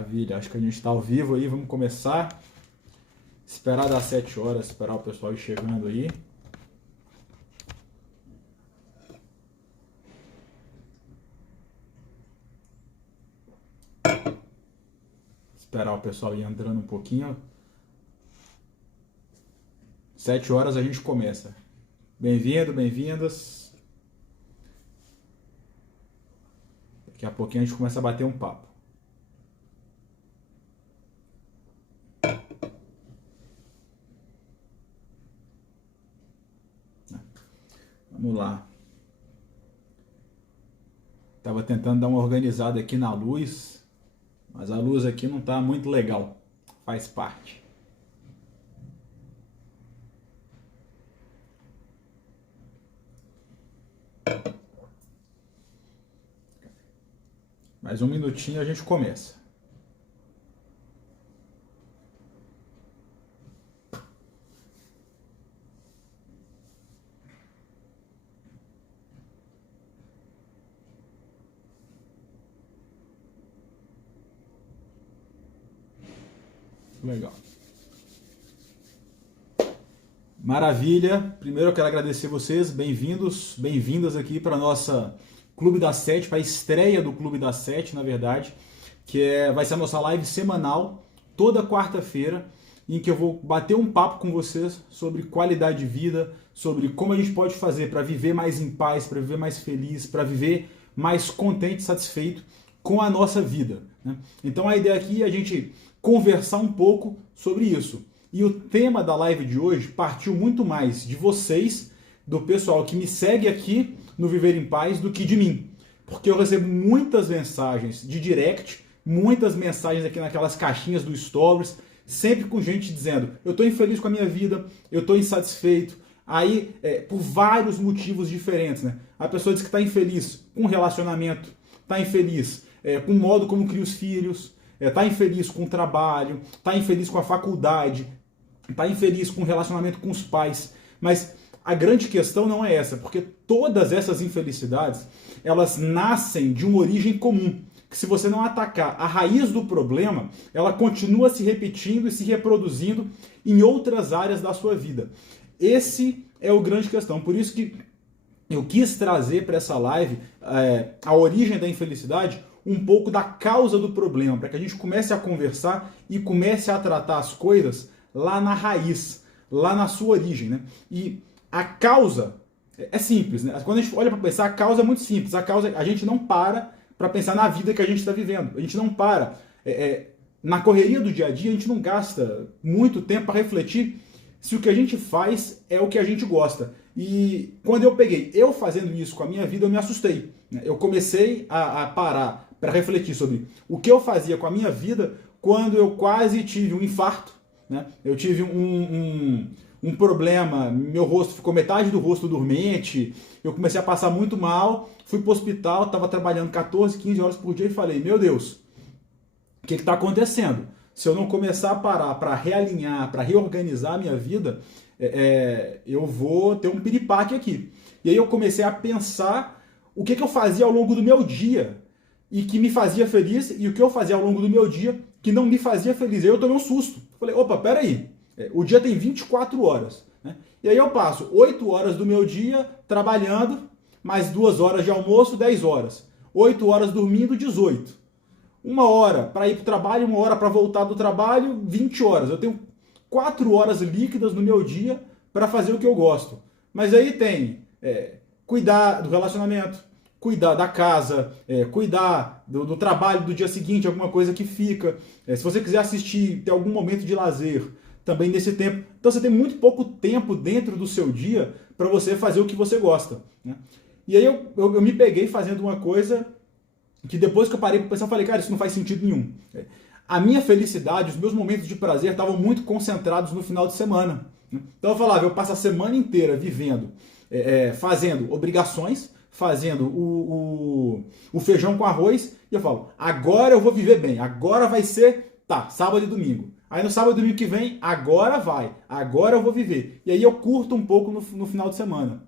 Maravilha, acho que a gente está ao vivo aí, vamos começar. Esperar das 7 horas, esperar o pessoal ir chegando aí. Esperar o pessoal ir entrando um pouquinho. 7 horas a gente começa. Bem-vindo, bem-vindas. Daqui a pouquinho a gente começa a bater um papo. Vamos lá. Tava tentando dar uma organizada aqui na luz, mas a luz aqui não tá muito legal. Faz parte. Mais um minutinho a gente começa. Legal. Maravilha. Primeiro eu quero agradecer vocês, bem-vindos, bem-vindas aqui para nossa Clube das 7, para a estreia do Clube das 7, na verdade, vai ser a nossa live semanal, toda quarta-feira, em que eu vou bater um papo com vocês sobre qualidade de vida, sobre como a gente pode fazer para viver mais em paz, para viver mais feliz, para viver mais contente, satisfeito com a nossa vida, né? Então a ideia aqui é a gente conversar um pouco sobre isso. E o tema da live de hoje partiu muito mais de vocês, do pessoal que me segue aqui no Viver em Paz, do que de mim. Porque eu recebo muitas mensagens de direct, muitas mensagens aqui naquelas caixinhas do Stories, sempre com gente dizendo: eu estou infeliz com a minha vida, eu estou insatisfeito. Aí, por vários motivos diferentes, né? A pessoa diz que está infeliz com o relacionamento, está infeliz com o modo como cria os filhos, está infeliz com o trabalho, está infeliz com a faculdade, está infeliz com o relacionamento com os pais. Mas a grande questão não é essa, porque todas essas infelicidades, elas nascem de uma origem comum, que se você não atacar a raiz do problema, ela continua se repetindo e se reproduzindo em outras áreas da sua vida. Esse é o grande questão. Por isso que eu quis trazer para essa live a origem da infelicidade, um pouco da causa do problema, para que a gente comece a conversar e comece a tratar as coisas lá na raiz, lá na sua origem, né? E a causa é simples, né? Quando a gente olha para pensar, a causa é muito simples. A gente não para pensar na vida que a gente está vivendo. A gente não para. Na correria do dia a dia, a gente não gasta muito tempo para refletir se o que a gente faz é o que a gente gosta. E quando eu fazendo isso com a minha vida, eu me assustei, né? Eu comecei a parar para refletir sobre o que eu fazia com a minha vida quando eu quase tive um infarto, né? Eu tive um problema, meu rosto ficou metade do rosto dormente, eu comecei a passar muito mal, fui para o hospital, estava trabalhando 14, 15 horas por dia e falei: meu Deus, o que está acontecendo? Se eu não começar a parar para realinhar, para reorganizar a minha vida, eu vou ter um piripaque aqui. E aí eu comecei a pensar o que eu fazia ao longo do meu dia e que me fazia feliz, e o que eu fazia ao longo do meu dia que não me fazia feliz. Aí eu tomei um susto. Falei: opa, peraí, o dia tem 24 horas, né? E aí eu passo 8 horas do meu dia trabalhando, mais 2 horas de almoço, 10 horas. 8 horas dormindo, 18. 1 hora para ir para o trabalho, 1 hora para voltar do trabalho, 20 horas. Eu tenho 4 horas líquidas no meu dia para fazer o que eu gosto. Mas aí tem cuidar do relacionamento, cuidar da casa, cuidar do trabalho do dia seguinte, alguma coisa que fica. Se você quiser assistir, ter algum momento de lazer também nesse tempo. Então você tem muito pouco tempo dentro do seu dia para você fazer o que você gosta, né? E aí eu me peguei fazendo uma coisa que depois que eu parei para pensar, eu falei: cara, isso não faz sentido nenhum. A minha felicidade, os meus momentos de prazer estavam muito concentrados no final de semana, né? Então eu falava: eu passo a semana inteira vivendo, fazendo obrigações, fazendo o feijão com arroz, e eu falo: agora eu vou viver bem, agora vai ser, sábado e domingo. Aí no sábado e domingo que vem, agora eu vou viver. E aí eu curto um pouco no final de semana.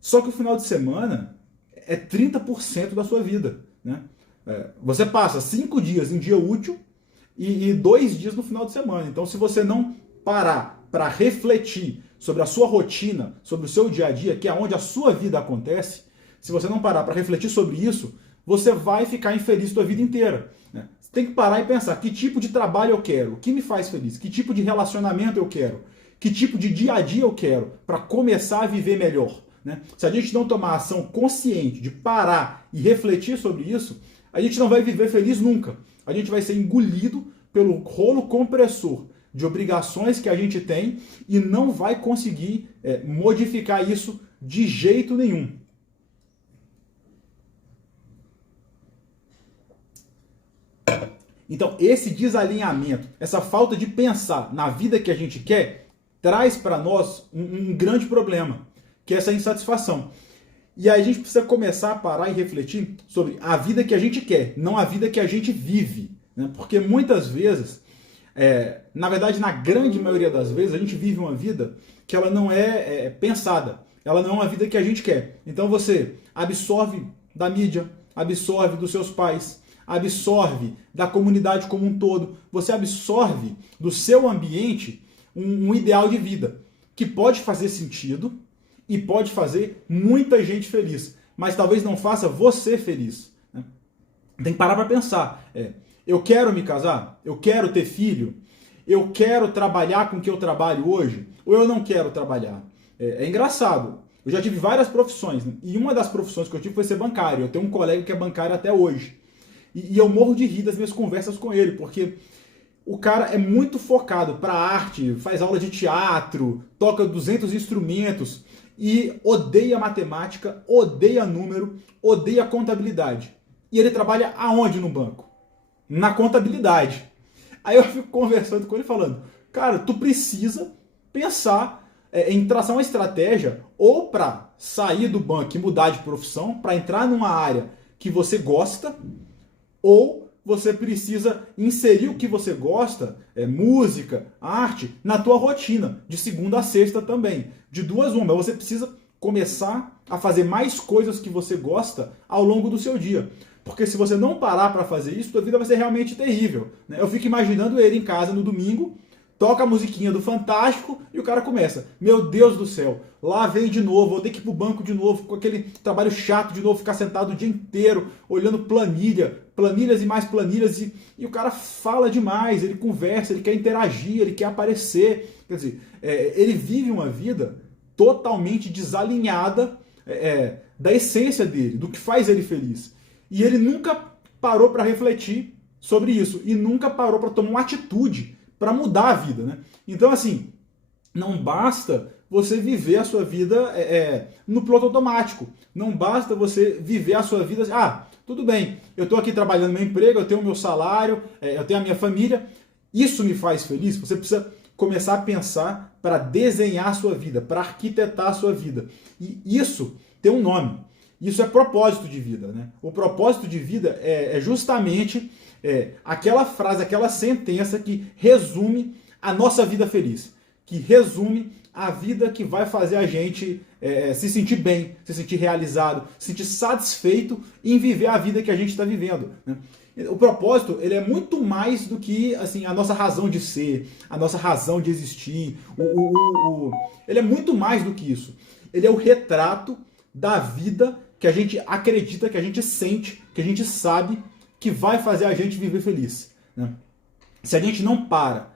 Só que o final de semana é 30% da sua vida, né? Você passa 5 dias em dia útil e 2 dias no final de semana. Então, se você não parar para refletir sobre a sua rotina, sobre o seu dia a dia, que é onde a sua vida acontece, se você não parar para refletir sobre isso, você vai ficar infeliz a sua vida inteira. Né? Você tem que parar e pensar, que tipo de trabalho eu quero? O que me faz feliz? Que tipo de relacionamento eu quero? Que tipo de dia a dia eu quero para começar a viver melhor? Né? Se a gente não tomar ação consciente de parar e refletir sobre isso, a gente não vai viver feliz nunca. A gente vai ser engolido pelo rolo compressor de obrigações que a gente tem e não vai conseguir modificar isso de jeito nenhum. Então, esse desalinhamento, essa falta de pensar na vida que a gente quer, traz para nós um grande problema, que é essa insatisfação. E aí a gente precisa começar a parar e refletir sobre a vida que a gente quer, não a vida que a gente vive. Né? Porque muitas vezes, na verdade, na grande maioria das vezes, a gente vive uma vida que ela não é pensada. Ela não é uma vida que a gente quer. Então você absorve da mídia, absorve dos seus pais, absorve da comunidade como um todo. Você absorve do seu ambiente um ideal de vida que pode fazer sentido e pode fazer muita gente feliz, mas talvez não faça você feliz. Né? Tem que parar para pensar. Eu quero me casar? Eu quero ter filho? Eu quero trabalhar com o que eu trabalho hoje? Ou eu não quero trabalhar? É engraçado. Eu já tive várias profissões, né? E uma das profissões que eu tive foi ser bancário. Eu tenho um colega que é bancário até hoje. E eu morro de rir das minhas conversas com ele, porque o cara é muito focado para arte, faz aula de teatro, toca 200 instrumentos e odeia matemática, odeia número, odeia contabilidade. E ele trabalha aonde no banco? Na contabilidade. Aí eu fico conversando com ele falando, cara, tu precisa pensar em traçar uma estratégia ou para sair do banco e mudar de profissão, para entrar numa área que você gosta, ou você precisa inserir o que você gosta, música, arte, na tua rotina, de segunda a sexta também. De duas uma, você precisa começar a fazer mais coisas que você gosta ao longo do seu dia. Porque se você não parar para fazer isso, sua vida vai ser realmente terrível. Né? Eu fico imaginando ele em casa no domingo, toca a musiquinha do Fantástico e o cara começa. Meu Deus do céu, lá vem de novo, vou ter que ir pro banco de novo, com aquele trabalho chato de novo, ficar sentado o dia inteiro, olhando planilhas e mais planilhas, e o cara fala demais, ele conversa, ele quer interagir, ele quer aparecer. Quer dizer, ele vive uma vida totalmente desalinhada da essência dele, do que faz ele feliz. E ele nunca parou para refletir sobre isso, e nunca parou para tomar uma atitude para mudar a vida, né? Então, assim, não basta você viver a sua vida no piloto automático. Não basta você viver a sua vida assim, tudo bem, eu estou aqui trabalhando no meu emprego, eu tenho o meu salário, eu tenho a minha família, isso me faz feliz? Você precisa começar a pensar para desenhar a sua vida, para arquitetar a sua vida. E isso tem um nome. Isso é propósito de vida, né? O propósito de vida é justamente aquela frase, aquela sentença que resume a nossa vida feliz, que resume a vida que vai fazer a gente se sentir bem, se sentir realizado, se sentir satisfeito em viver a vida que a gente está vivendo. Né? O propósito, ele é muito mais do que assim, a nossa razão de ser, a nossa razão de existir. Ele é muito mais do que isso. Ele é o retrato da vida que a gente acredita, que a gente sente, que a gente sabe que vai fazer a gente viver feliz. Né? Se a gente não para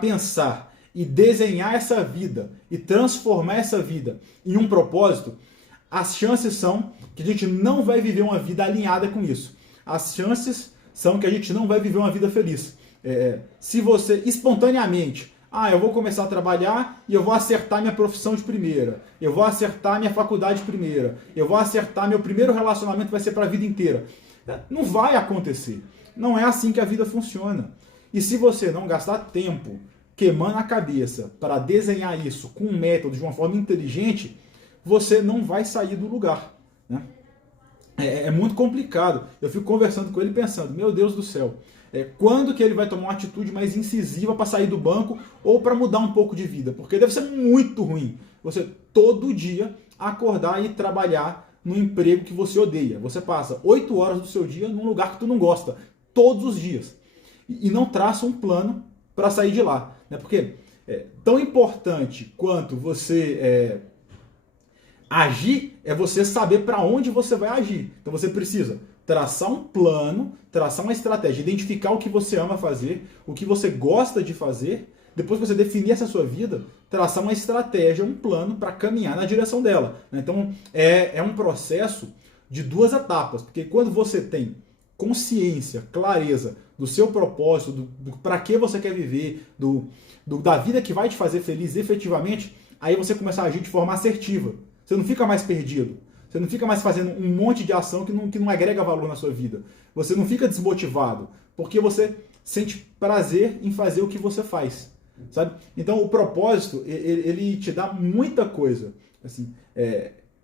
pensar e desenhar essa vida e transformar essa vida em um propósito, as chances são que a gente não vai viver uma vida alinhada com isso. As chances são que a gente não vai viver uma vida feliz. Se você espontaneamente, eu vou começar a trabalhar e eu vou acertar minha profissão de primeira, eu vou acertar minha faculdade de primeira, eu vou acertar meu primeiro relacionamento, vai ser para a vida inteira. Não vai acontecer. Não é assim que a vida funciona. E se você não gastar tempo queimando a cabeça para desenhar isso com um método de uma forma inteligente, você não vai sair do lugar. Né? É muito complicado. Eu fico conversando com ele pensando, meu Deus do céu, quando que ele vai tomar uma atitude mais incisiva para sair do banco ou para mudar um pouco de vida? Porque deve ser muito ruim você todo dia acordar e trabalhar num emprego que você odeia. Você passa 8 horas do seu dia num lugar que tu não gosta, todos os dias. E não traça um plano para sair de lá. Né? Porque tão importante quanto você agir é você saber para onde você vai agir. Então você precisa traçar um plano, traçar uma estratégia, identificar o que você ama fazer, o que você gosta de fazer. Depois que você definir essa sua vida, traçar uma estratégia, um plano para caminhar na direção dela. Então é um processo de 2 etapas, porque quando você tem consciência, clareza do seu propósito, do para que você quer viver, da vida que vai te fazer feliz efetivamente, aí você começa a agir de forma assertiva. Você não fica mais perdido. Você não fica mais fazendo um monte de ação que não agrega valor na sua vida. Você não fica desmotivado, porque você sente prazer em fazer o que você faz. Sabe? Então o propósito, ele te dá muita coisa. Assim,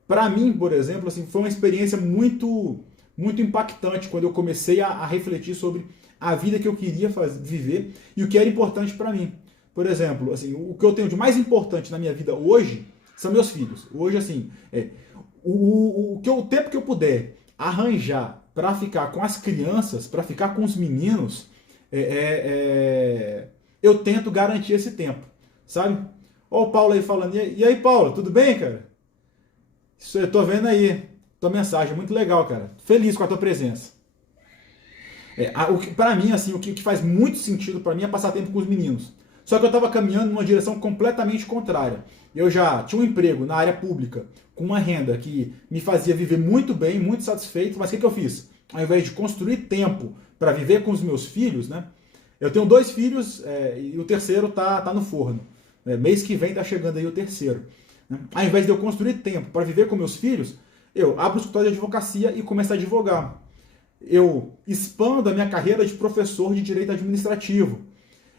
para mim, por exemplo, assim, foi uma experiência muito impactante quando eu comecei a refletir sobre a vida que eu queria viver e o que era importante para mim. Por exemplo, assim, o que eu tenho de mais importante na minha vida hoje são meus filhos. Hoje, assim, o tempo que eu puder arranjar para ficar com as crianças, para ficar com os meninos, eu tento garantir esse tempo, sabe? Olha o Paulo aí falando. E aí, Paulo, tudo bem, cara? Isso eu tô vendo aí tua mensagem, muito legal, cara. Feliz com a tua presença. Para mim, assim, o que faz muito sentido para mim é passar tempo com os meninos. Só que eu estava caminhando numa direção completamente contrária. Eu já tinha um emprego na área pública, com uma renda que me fazia viver muito bem, muito satisfeito, mas o que eu fiz? Ao invés de construir tempo para viver com os meus filhos, né? Eu tenho 2 filhos e o terceiro tá no forno. Mês que vem tá chegando aí o terceiro. Né? Ao invés de eu construir tempo para viver com meus filhos, eu abro o escritório de advocacia e começo a advogar. Eu expando a minha carreira de professor de direito administrativo.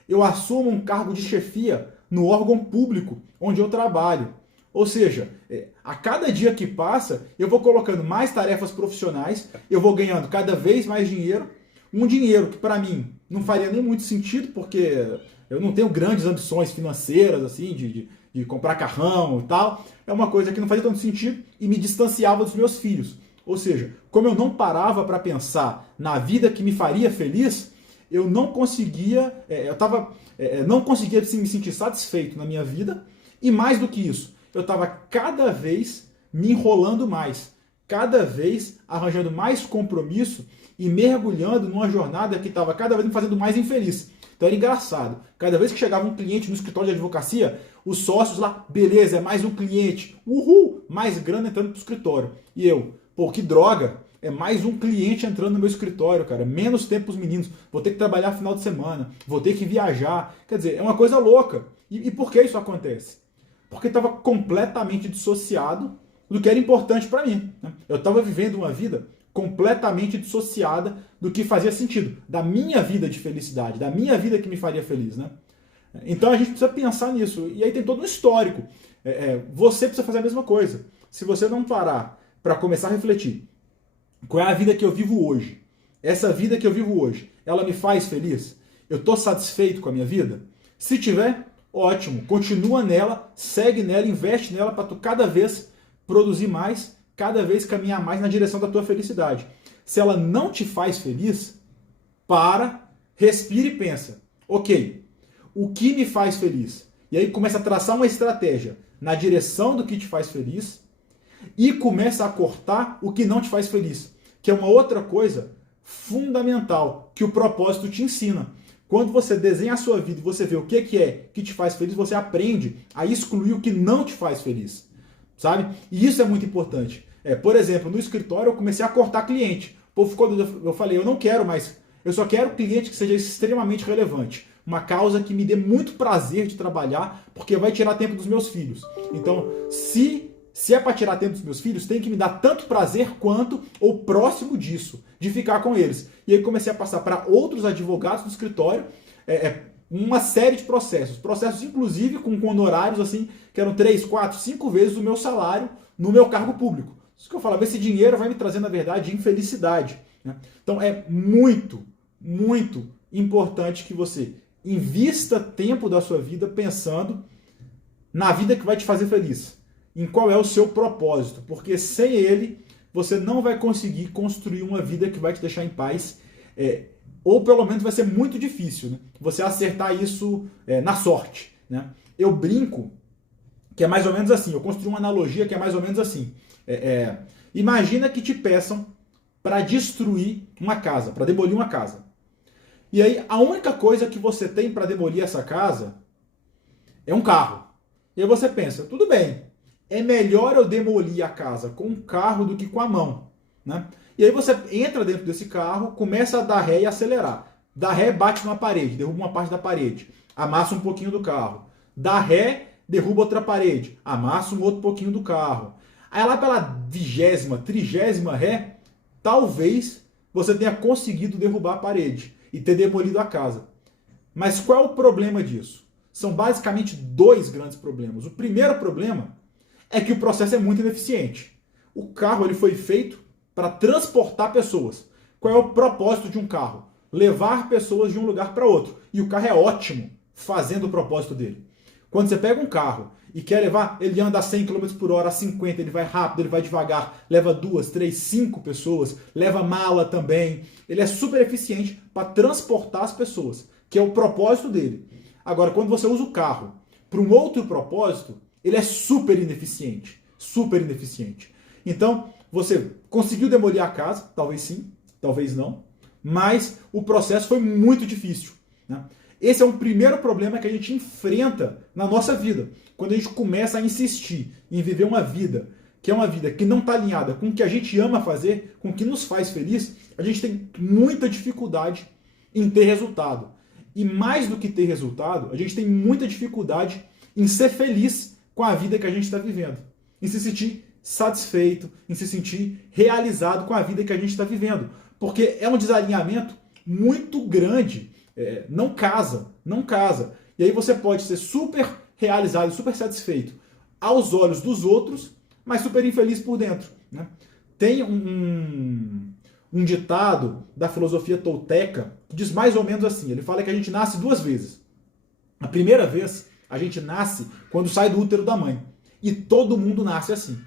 Eu assumo um cargo de chefia no órgão público onde eu trabalho. Ou seja, a cada dia que passa, eu vou colocando mais tarefas profissionais, eu vou ganhando cada vez mais dinheiro, um dinheiro que para mim não faria nem muito sentido, porque eu não tenho grandes ambições financeiras, assim, de comprar carrão e tal. É uma coisa que não fazia tanto sentido e me distanciava dos meus filhos. Ou seja, como eu não parava para pensar na vida que me faria feliz, eu não conseguia, não conseguia me sentir satisfeito na minha vida, e mais do que isso, eu estava cada vez me enrolando mais, cada vez arranjando mais compromisso e mergulhando numa jornada que estava cada vez me fazendo mais infeliz. Então era engraçado. Cada vez que chegava um cliente no escritório de advocacia, os sócios lá, beleza, é mais um cliente, uhul, mais grana entrando pro escritório. E eu, pô, que droga, é mais um cliente entrando no meu escritório, cara, menos tempo pros meninos, vou ter que trabalhar final de semana, vou ter que viajar. Quer dizer, é uma coisa louca. E por que isso acontece? Porque estava completamente dissociado do que era importante para mim. Né? Eu estava vivendo uma vida completamente dissociada do que fazia sentido, da minha vida de felicidade, da minha vida que me faria feliz. Né? Então a gente precisa pensar nisso. E aí tem todo um histórico. Você precisa fazer a mesma coisa. Se você não parar para começar a refletir, qual é a vida que eu vivo hoje? Essa vida que eu vivo hoje, ela me faz feliz? Eu estou satisfeito com a minha vida? Se tiver, ótimo. Continua nela, segue nela, investe nela para tu cada vez produzir mais, cada vez caminhar mais na direção da tua felicidade. Se ela não te faz feliz, para, respira e pensa. Ok, o que me faz feliz? E aí começa a traçar uma estratégia na direção do que te faz feliz e começa a cortar o que não te faz feliz, que é uma outra coisa fundamental que o propósito te ensina. Quando você desenha a sua vida e você vê o que é que te faz feliz, você aprende a excluir o que não te faz feliz, sabe? E isso é muito importante. Por exemplo, no escritório eu comecei a cortar cliente. O povo ficou, eu falei, eu não quero mais, eu só quero cliente que seja extremamente relevante. Uma causa que me dê muito prazer de trabalhar, porque vai tirar tempo dos meus filhos. Então, se é para tirar tempo dos meus filhos, tem que me dar tanto prazer quanto ou próximo disso, de ficar com eles. E aí comecei a passar para outros advogados do escritório uma série de processos inclusive com honorários assim, que eram 3, 4, 5 vezes o meu salário no meu cargo público. Isso que eu falava, esse dinheiro vai me trazer, na verdade, infelicidade. Né? Então é muito, muito importante que você invista tempo da sua vida pensando na vida que vai te fazer feliz. Em qual é o seu propósito, porque sem ele você não vai conseguir construir uma vida que vai te deixar em paz, ou pelo menos vai ser muito difícil, né? Você acertar isso na sorte, né? Eu brinco que é mais ou menos assim, eu construí uma analogia que é mais ou menos assim. Imagina que te peçam para destruir uma casa, para demolir uma casa. E aí a única coisa que você tem para demolir essa casa é um carro. E aí você pensa, tudo bem, é melhor eu demolir a casa com um carro do que com a mão, né? E aí você entra dentro desse carro, começa a dar ré e acelerar. Dá ré, bate numa parede, derruba uma parte da parede, amassa um pouquinho do carro. Dá ré, derruba outra parede, amassa um outro pouquinho do carro. Aí lá pela 20ª, 30ª ré, talvez você tenha conseguido derrubar a parede e ter demolido a casa. Mas qual é o problema disso? São basicamente dois grandes problemas. O primeiro problema é que o processo é muito ineficiente. O carro ele foi feito para transportar pessoas. Qual é o propósito de um carro? Levar pessoas de um lugar para outro. E o carro é ótimo fazendo o propósito dele. Quando você pega um carro e quer levar, ele anda a 100 km por hora, a 50, ele vai rápido, ele vai devagar, leva 2, 3, 5 pessoas, leva mala também. Ele é super eficiente para transportar as pessoas, que é o propósito dele. Agora, quando você usa o carro para um outro propósito, ele é super ineficiente. Super ineficiente. Então, você conseguiu demolir a casa, talvez sim, talvez não, mas o processo foi muito difícil, né? Esse é um primeiro problema que a gente enfrenta na nossa vida. Quando a gente começa a insistir em viver uma vida que é uma vida que não está alinhada com o que a gente ama fazer, com o que nos faz feliz, a gente tem muita dificuldade em ter resultado. E mais do que ter resultado, a gente tem muita dificuldade em ser feliz com a vida que a gente está vivendo. Em se sentir satisfeito, em se sentir realizado com a vida que a gente está vivendo. Porque é um desalinhamento muito grande. Não casa, não casa. E aí você pode ser super realizado, super satisfeito aos olhos dos outros, mas super infeliz por dentro, né? Tem um ditado da filosofia tolteca que diz mais ou menos assim, ele fala que a gente nasce duas vezes. A primeira vez, a gente nasce quando sai do útero da mãe. E todo mundo nasce assim.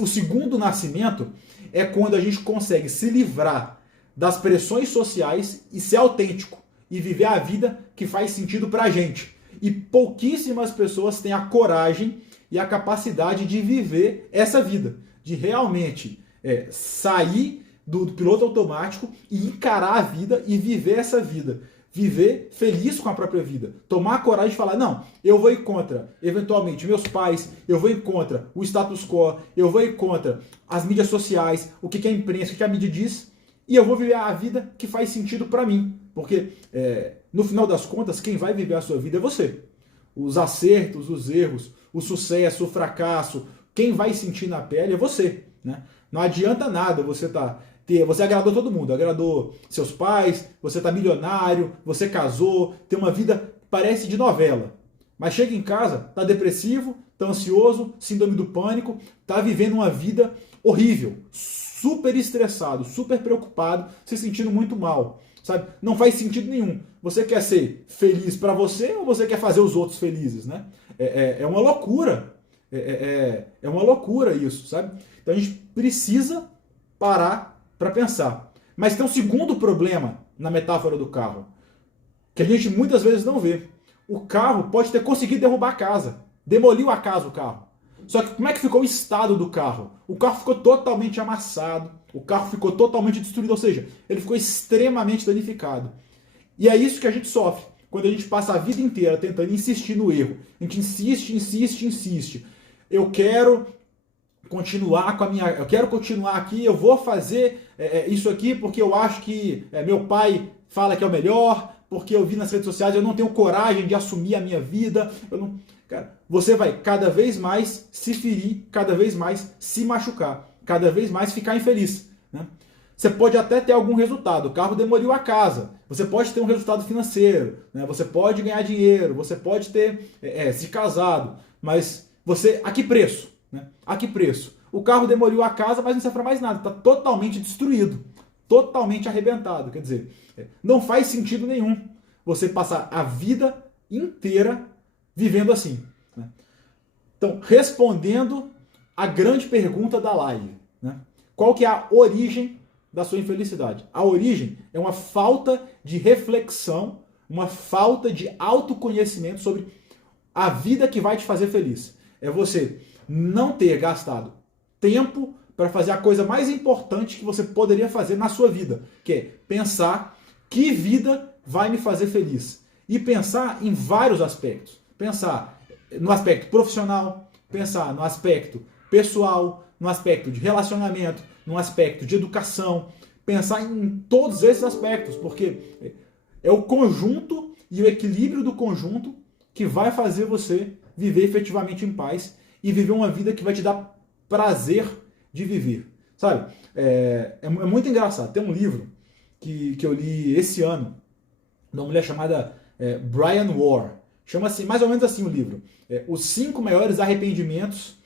O segundo nascimento é quando a gente consegue se livrar das pressões sociais e ser autêntico e viver a vida que faz sentido pra gente. E pouquíssimas pessoas têm a coragem e a capacidade de viver essa vida, de realmente sair do piloto automático e encarar a vida e viver essa vida. Viver feliz com a própria vida. Tomar a coragem de falar, não, eu vou ir contra, eventualmente, meus pais, eu vou ir contra o status quo, eu vou ir contra as mídias sociais, o que a imprensa, o que a mídia diz, e eu vou viver a vida que faz sentido para mim. Porque, no final das contas, quem vai viver a sua vida é você. Os acertos, os erros, o sucesso, o fracasso, quem vai sentir na pele é você, né? Não adianta nada você você agradou todo mundo, agradou seus pais, você tá milionário, você casou, tem uma vida que parece de novela. Mas chega em casa, tá depressivo, tá ansioso, síndrome do pânico, tá vivendo uma vida horrível, super estressado, super preocupado, se sentindo muito mal, sabe? Não faz sentido nenhum. Você quer ser feliz para você ou você quer fazer os outros felizes, né? É uma loucura. É uma loucura isso, sabe? Então a gente precisa parar para pensar. Mas tem um segundo problema na metáfora do carro, que a gente muitas vezes não vê. O carro pode ter conseguido derrubar a casa, demoliu a casa o carro. Só que como é que ficou o estado do carro? O carro ficou totalmente amassado, o carro ficou totalmente destruído, ou seja, ele ficou extremamente danificado. E é isso que a gente sofre, quando a gente passa a vida inteira tentando insistir no erro. A gente insiste, insiste, insiste. Eu quero continuar eu quero continuar aqui, eu vou fazer isso aqui porque eu acho que meu pai fala que é o melhor, porque eu vi nas redes sociais, eu não tenho coragem de assumir a minha vida. Cara, você vai cada vez mais se ferir, cada vez mais se machucar, cada vez mais ficar infeliz, né? Você pode até ter algum resultado, o carro demoliu a casa, você pode ter um resultado financeiro, né? Você pode ganhar dinheiro, você pode ter se casado, mas a que preço? Né? A que preço? O carro demoliu a casa, mas não serve para mais nada, está totalmente destruído, totalmente arrebentado. Quer dizer, não faz sentido nenhum você passar a vida inteira vivendo assim, né? Então, respondendo a grande pergunta da live, né? qual que é a origem da sua infelicidade? A origem é uma falta de reflexão, uma falta de autoconhecimento sobre a vida que vai te fazer feliz. É você não ter gastado tempo para fazer a coisa mais importante que você poderia fazer na sua vida, que é pensar que vida vai me fazer feliz. E pensar em vários aspectos. Pensar no aspecto profissional, pensar no aspecto pessoal, no aspecto de relacionamento, no aspecto de educação, pensar em todos esses aspectos, porque é o conjunto e o equilíbrio do conjunto que vai fazer você viver efetivamente em paz e viver uma vida que vai te dar prazer de viver. Sabe? É muito engraçado. Tem um livro que eu li esse ano, de uma mulher chamada Brian Warr. Chama-se mais ou menos assim o livro. Os 5 maiores arrependimentos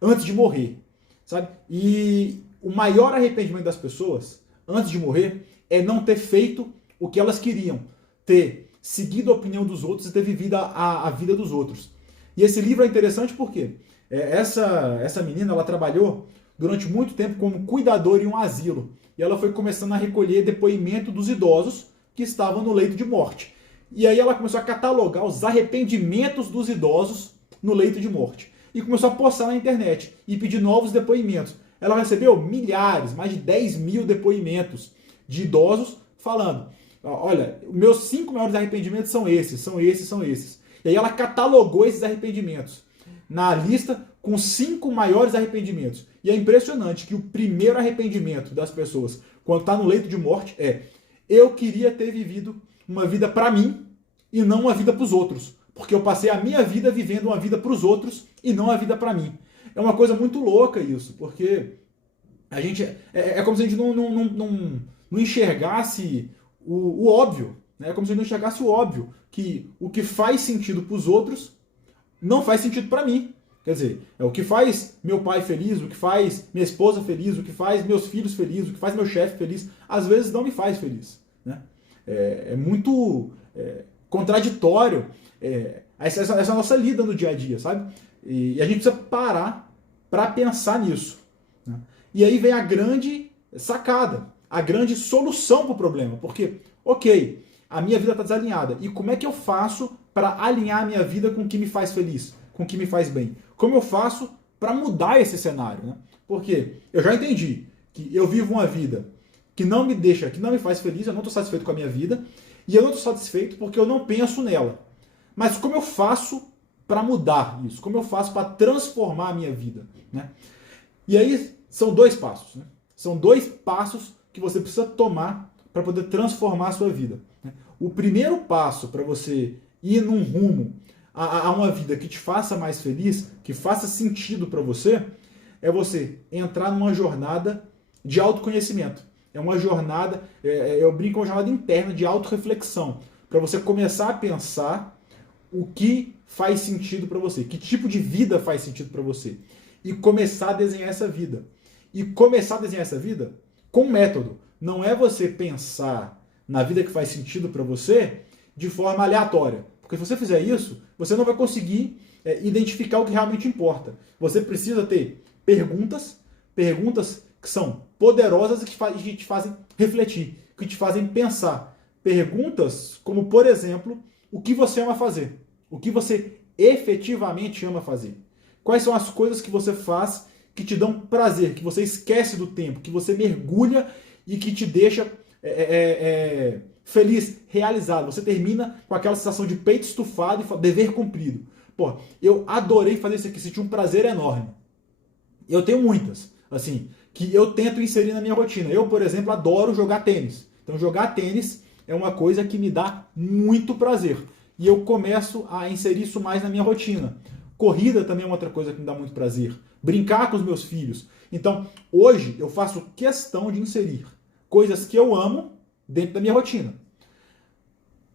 antes de morrer. Sabe? E o maior arrependimento das pessoas antes de morrer é não ter feito o que elas queriam. Ter seguido a opinião dos outros e ter vivido a vida dos outros. E esse livro é interessante porque essa menina, ela trabalhou durante muito tempo como cuidadora em um asilo. E ela foi começando a recolher depoimento dos idosos que estavam no leito de morte. E aí ela começou a catalogar os arrependimentos dos idosos no leito de morte. E começou a postar na internet e pedir novos depoimentos. Ela recebeu milhares, mais de 10 mil depoimentos de idosos falando: olha, meus 5 maiores arrependimentos são esses, são esses, são esses. E aí ela catalogou esses arrependimentos na lista com 5 maiores arrependimentos. E é impressionante que o primeiro arrependimento das pessoas, quando está no leito de morte, eu queria ter vivido uma vida para mim e não uma vida para os outros. Porque eu passei a minha vida vivendo uma vida para os outros e não a vida para mim. É uma coisa muito louca isso, porque a gente é como se a gente não enxergasse o óbvio. Né? É como se a gente não enxergasse o óbvio, que o que faz sentido para os outros não faz sentido para mim. Quer dizer, é o que faz meu pai feliz, o que faz minha esposa feliz, o que faz meus filhos felizes, o que faz meu chefe feliz, às vezes não me faz feliz. Né? É muito contraditório essa nossa lida no dia a dia, sabe? E a gente precisa parar para pensar nisso. Né? E aí vem a grande sacada, a grande solução para o problema. Porque, ok, a minha vida está desalinhada. E como é que eu faço para alinhar a minha vida com o que me faz feliz, com o que me faz bem? Como eu faço para mudar esse cenário? Né? Porque eu já entendi que eu vivo uma vida que não me deixa, que não me faz feliz, eu não estou satisfeito com a minha vida, e eu não estou satisfeito porque eu não penso nela. Mas como eu faço para mudar isso? Como eu faço para transformar a minha vida? Né? E aí são 2 passos. Né? São 2 passos que você precisa tomar para poder transformar a sua vida. Né? O primeiro passo para você ir num rumo a uma vida que te faça mais feliz, que faça sentido para você, é você entrar numa jornada de autoconhecimento. É uma jornada, eu brinco, uma jornada interna de autorreflexão, para você começar a pensar o que faz sentido para você, que tipo de vida faz sentido para você, e começar a desenhar essa vida. E começar a desenhar essa vida com método. Não é você pensar na vida que faz sentido para você de forma aleatória. Porque se você fizer isso, você não vai conseguir identificar o que realmente importa. Você precisa ter perguntas que são poderosas e que te fazem refletir, que te fazem pensar. Perguntas como, por exemplo, o que você ama fazer? O que você efetivamente ama fazer? Quais são as coisas que você faz que te dão prazer, que você esquece do tempo, que você mergulha e que te deixa feliz, realizado? Você termina com aquela sensação de peito estufado e dever cumprido. Pô, eu adorei fazer isso aqui, senti um prazer enorme. Eu tenho muitas, assim, que eu tento inserir na minha rotina. Eu, por exemplo, adoro jogar tênis. Então, jogar tênis é uma coisa que me dá muito prazer. E eu começo a inserir isso mais na minha rotina. Corrida também é outra coisa que me dá muito prazer. Brincar com os meus filhos. Então, hoje, eu faço questão de inserir coisas que eu amo dentro da minha rotina.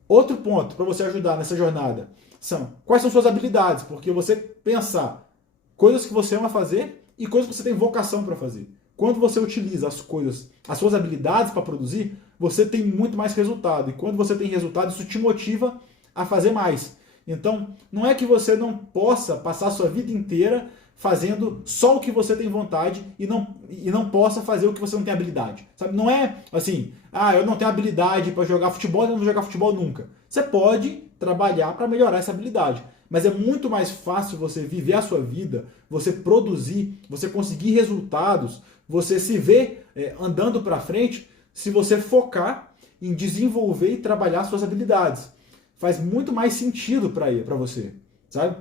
Outro ponto para você ajudar nessa jornada são quais são suas habilidades, porque você pensar coisas que você ama fazer e coisas que você tem vocação para fazer. Quando você utiliza as coisas, as suas habilidades para produzir, você tem muito mais resultado. E quando você tem resultado, isso te motiva a fazer mais. Então, não é que você não possa passar a sua vida inteira fazendo só o que você tem vontade e não possa fazer o que você não tem habilidade. Sabe? Não é assim, eu não tenho habilidade para jogar futebol, eu não vou jogar futebol nunca. Você pode trabalhar para melhorar essa habilidade, mas é muito mais fácil você viver a sua vida, você produzir, você conseguir resultados, você se ver andando para frente, se você focar em desenvolver e trabalhar suas habilidades. Faz muito mais sentido para você, sabe?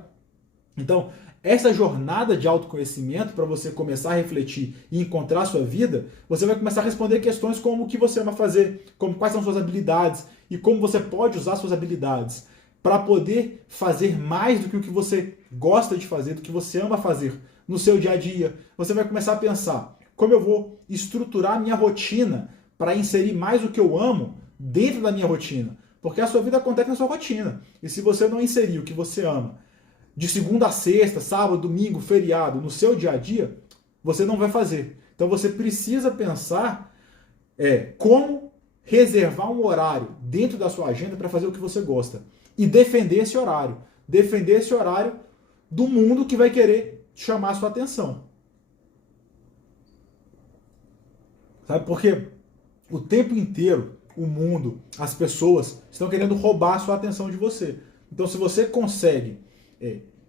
Então, essa jornada de autoconhecimento, para você começar a refletir e encontrar a sua vida, você vai começar a responder questões como o que você ama fazer, como quais são suas habilidades e como você pode usar suas habilidades para poder fazer mais do que o que você gosta de fazer, do que você ama fazer no seu dia a dia. Você vai começar a pensar, como eu vou estruturar a minha rotina para inserir mais o que eu amo dentro da minha rotina? Porque a sua vida acontece na sua rotina. E se você não inserir o que você ama de segunda a sexta, sábado, domingo, feriado, no seu dia a dia, você não vai fazer. Então você precisa pensar como reservar um horário dentro da sua agenda para fazer o que você gosta. E defender esse horário. Defender esse horário do mundo que vai querer chamar a sua atenção. Sabe? Porque o tempo inteiro o mundo, as pessoas estão querendo roubar a sua atenção de você. Então se você consegue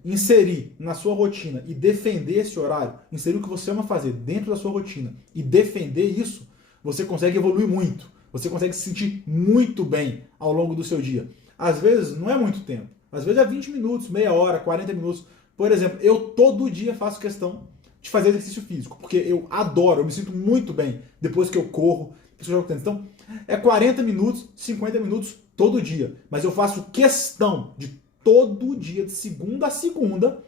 inserir na sua rotina e defender esse horário, inserir o que você ama fazer dentro da sua rotina e defender isso, você consegue evoluir muito. Você consegue se sentir muito bem ao longo do seu dia. Às vezes não é muito tempo. Às vezes é 20 minutos, meia hora, 40 minutos. Por exemplo, eu todo dia faço questão de fazer exercício físico, porque eu adoro, eu me sinto muito bem depois que eu corro, depois que eu jogo tênis. Então, é 40 minutos, 50 minutos todo dia. Mas eu faço questão de todo dia, de segunda a segunda,